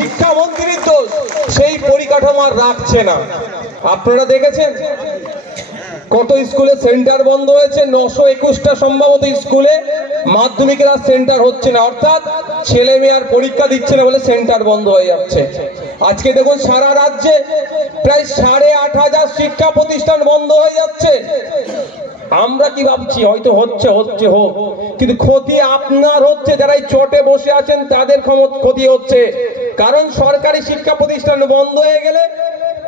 শিক্ষামন্ত্রীর দোষ, সেই পরিকাঠামো আর রাখছে না। আপনারা দেখেছেন কত স্কুলে সেন্টার বন্ধ হয়েছে, 921টা সম্ভবত স্কুলে মাধ্যমিকের আর সেন্টার হচ্ছে না, অর্থাৎ ছেলে মেয়ে আর পরীক্ষা দিচ্ছে না বলে সেন্টার বন্ধ হয়ে যাচ্ছে। আজকে দেখুন সারা রাজ্যে প্রায় 8,500 শিক্ষা প্রতিষ্ঠান বন্ধ হয়ে যাচ্ছে। আমরা কি ভাবছি হয়তো হচ্ছে হোক, কিন্তু ক্ষতি আপনার হচ্ছে, যারা এই চটে বসে আছেন তাদের ক্ষতি হচ্ছে। কারণ সরকারি শিক্ষা প্রতিষ্ঠান বন্ধ হয়ে গেলে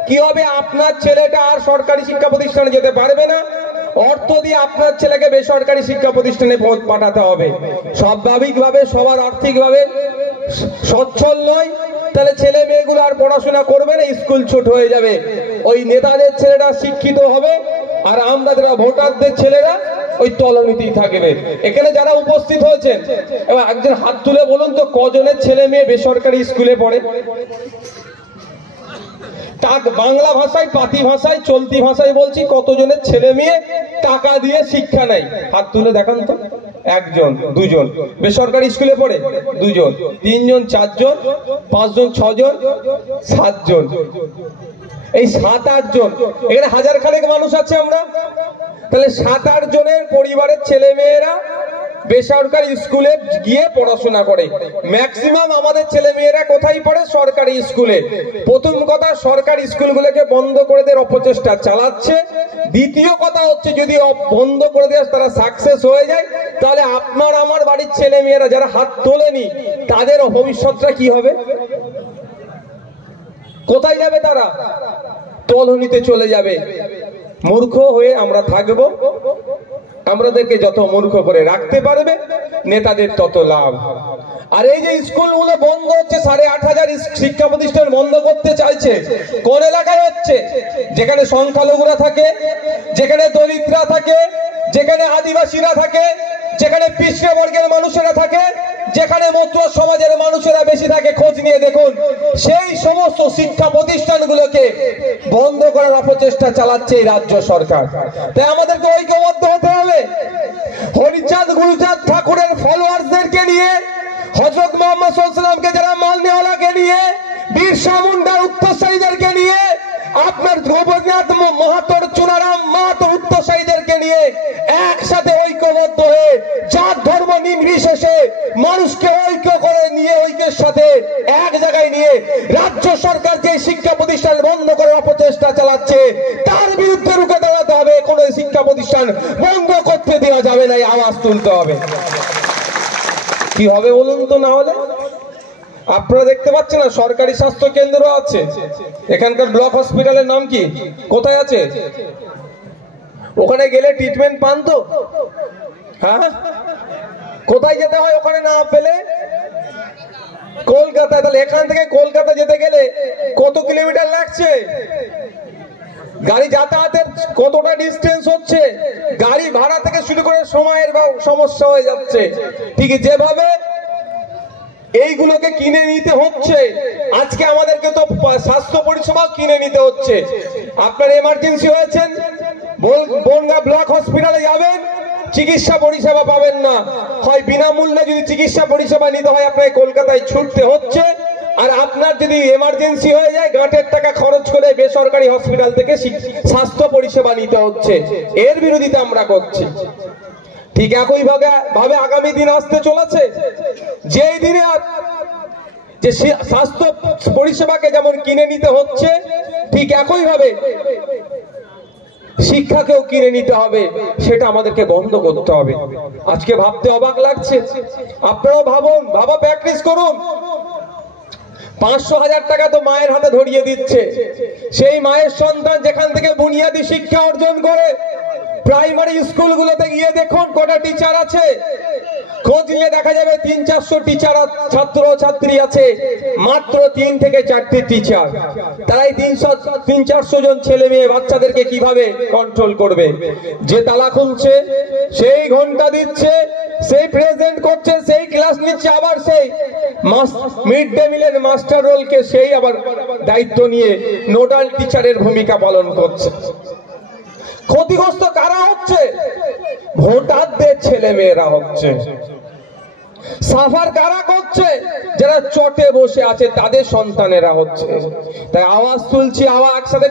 কি হবে, আপনার ছেলেটা আর সরকারি শিক্ষা প্রতিষ্ঠানে যেতে পারবে না, অর্থ দিয়ে আপনার ছেলেকে বেসরকারি শিক্ষা প্রতিষ্ঠানে পাঠাতে হবে। স্বাভাবিকভাবে সবার আর্থিকভাবে সচ্ছল নয়, তাহলে ছেলে মেয়েগুলো আর পড়াশোনা করবে না, স্কুল ছুট হয়ে যাবে। ওই নেতাদের ছেলেরা শিক্ষিত হবে আর আমরা যারা ভোটারদের ছেলেরা ওই তলনীতিই থাকবে। এখানে যারা উপস্থিত হয়েছেন এবার একজন হাত তুলে বলুন তো, কজনের ছেলে মেয়ে বেসরকারি স্কুলে পড়ে? বাংলা ভাষায়, পাতি ভাষায়, চলতি ভাষায় বলছি, কতজনের ছেলে মেয়ে টাকা দিয়ে শিক্ষা নেয়? হাত তুলে দেখান তো। 1 জন, 2 জন বেসরকারি স্কুলে পড়ে, 2 জন, 3 জন, 4 জন, 5 জন, 6 জন, 7 জন, এই 7-8 জন। এখানে 1000 খানেক মানুষ আছে আমরা, তাহলে 7-8 জনের পরিবারের ছেলে মেয়েরা বেসরকারি স্কুলে গিয়ে পড়াশোনা করে। ম্যাক্সিমাম আমাদের ছেলে মেয়েরা কোথায় পড়ে? সরকারি স্কুলে। প্রথম কথা, সরকারি স্কুলগুলোকে বন্ধ করে দেওয়ার অপচেষ্টা চালাচ্ছে। দ্বিতীয় কথা হচ্ছে, যদি বন্ধ করে দেওয়া তারা সাকসেস হয়ে যায়, তাহলে আপনার আমার বাড়ির ছেলে মেয়েরা যারা হাত তোলেনি তাদের ভবিষ্যৎটা কি হবে? কোথায় যাবে তারা? তলনিতে চলে যাবে। মূর্খ হয়ে আমরা থাকবো। আমাদেরকে যত মূর্খ করে রাখতে পারবে নেতাদের তত লাভ। আর এই যে স্কুলগুলো বন্ধ হচ্ছে, 8,500 শিক্ষা প্রতিষ্ঠান বন্ধ করতে চাইছে, কোন এলাকায় হচ্ছে? যেখানে সংখ্যালঘুরা থাকে, যেখানে দরিদ্ররা থাকে, যেখানে আদিবাসীরা থাকে, যেখানে পিছিয়ে বর্গের মানুষেরা থাকে, যেখানে মধ্য সমাজের মানুষেরা বেশি থাকে। খোঁজ নিয়ে দেখুন, সেই সমস্ত শিক্ষা প্রতিষ্ঠানগুলোকে বন্ধ করার অপচেষ্টা চালাচ্ছে এই রাজ্য সরকার। তাই আমাদেরকে ঐক্যবদ্ধ হতে হবে। হরিচাঁদ গুরুচাঁদ ঠাকুরের ফলোয়ার্সদেরকে নিয়ে, হযরত মুহাম্মদ সাল্লাল্লাহু আলাইহি ওয়াসাল্লামকে যারা মাননেওয়ালাকে নিয়ে, বিরসা মুন্ডার উত্তরসারীদেরকে নিয়ে, আপনার গোপীনাথ মাহাতোর, চুনারাম মাহাতোর উত্তরসারীদেরকে নিয়ে একসাথে ঐক্যবদ্ধ হয়ে জাত ধর্ম নির্বিশেষে মানুষকে ঐক্য করে নিয়ে, ঐক্যের সাথে এক জায়গায় নিয়ে রাজ্য সরকার যে শিক্ষা প্রতিষ্ঠান বন্ধ করার অপচেষ্টা চালাচ্ছে তার বিরুদ্ধে রুখে দাঁড়াতে হবে। কোন শিক্ষা প্রতিষ্ঠান বন্ধ করতে দেওয়া যাবে না, এই আওয়াজ তুলতে হবে। কি হবে বলুন তো? না হলে আপনারা দেখতে পাচ্ছেন না, সরকারি স্বাস্থ্য কেন্দ্র আছে, এখানকার ব্লক হসপিটালের নাম কি, কোথায় আছে? ওখানে গেলে ট্রিটমেন্ট পান তো? হ্যাঁ, কোথায় যেতে হয় ওখানে না পেলে? কলকাতায়। তাহলে এখান থেকে কলকাতা যেতে গেলে কত কিলোমিটার লাগছে? গাড়ি যাতায়াতের কতটা ডিস্টেন্স হচ্ছে? গাড়ি ভাড়া থেকে শুরু করে সময়ের সমস্যা হয়ে যাচ্ছে। ঠিক যেভাবে এইগুলোকে কিনে নিতে হচ্ছে, আজকে আমাদেরকে তো স্বাস্থ্য পরিষেবা কিনে নিতে হচ্ছে। আপনার এমার্জেন্সি হয়েছেন, বনগাঁ ব্লক হসপিটালে যাবেন, চিকিৎসা পরিষেবা পাবেন না, হয় বিনামূল্যে যদি চিকিৎসা পরিষেবা নিতে হয় আপনাকে কলকাতায় ছুটতে হচ্ছে। আর আপনার যদি এমার্জেন্সি হয়ে যায়, গাঁটের টাকা খরচ করে বেসরকারি হসপিটাল থেকে স্বাস্থ্য পরিষেবা নিতে হচ্ছে। এর বিরোধিতা আমরা করছি। ঠিক একই ভাবে আগামী দিন আসতে চলেছে, যেই দিনে যে স্বাস্থ্য পরিষেবাকে যেমন কিনে নিতে হচ্ছে, ঠিক একই ভাবে শিক্ষাকেও কিনে নিতে হবে। সেটা আমাদেরকে বন্ধ করতে হবে। আজকে ভাবতে অবাক লাগছে, আপনারাও ভাবুন, ভাবা প্র্যাকটিস করুন। 500,000 টাকা তো মায়ের হাতে ধরিয়ে দিচ্ছে। সেই মায়ের সন্তান যেখান থেকে বুনিয়াদী শিক্ষা অর্জন করে, প্রাইমারি স্কুলগুলোতে গিয়ে দেখুন কটা টিচার আছে। খোঁজ নিয়ে দেখা যাবে 300-400 টিচার, ছাত্র ছাত্রী আছে, মাত্র 3 থেকে 4টি টিচার। তারাই 300-400 জন ছেলে মেয়ে বাচ্চাদেরকে কিভাবে কন্ট্রোল করবে? যে তালা খুলছে, সেই ঘন্টা দিচ্ছে, সেই প্রেজেন্ট করছে, সেই ক্লাস নিচ্ছে, আবার সেই মিড ডে মিলের মাস্টার রোলকে সেই আবার দায়িত্ব নিয়ে নোডাল টিচারের ভূমিকা পালন করছে। ক্ষতিগ্রস্ত কারা হচ্ছে? ভোটারদের ছেলে মেয়েরা হচ্ছে। সাফার কারা করছে? যারা চটে বসে আছে তাদের সন্তানেরা হচ্ছে। তাই আওয়াজ তুলছি, আওয়াজ একসাথে